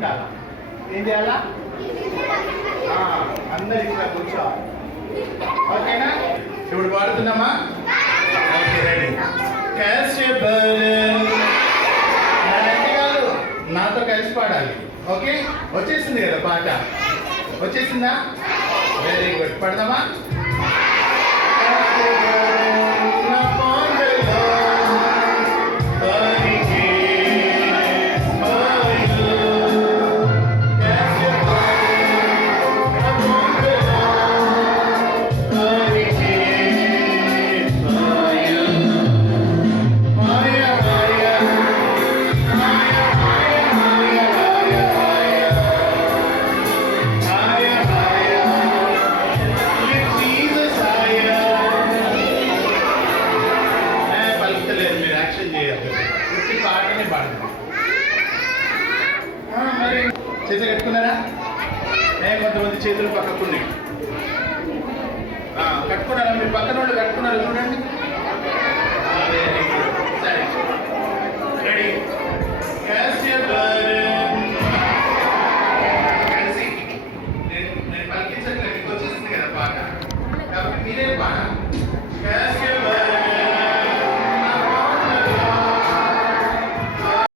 ఉండాలి. ఏం చేయాలా? అందరు ఇక్కడ కూర్చోవాలి. ఓకేనా? ఇప్పుడు పాడుతున్నామా? Okay, ready. నాతో కలిసి పాడాలి. ఓకే, వచ్చేసింది కదా పాట? వచ్చేసిందా? Very good. పడదామా? మరి చేతులు కట్టుకున్నారా? కొంతమంది చేతులు పక్కకున్నాయి. కట్టుకున్నారా? మీరు పక్కన వాళ్ళు కట్టుకున్నారా? చూడండి. సరే, రెడీ. కలిసి నేను పలికించట్లేదు, వచ్చేసింది కదా పాట, కాబట్టి మీరే పాట.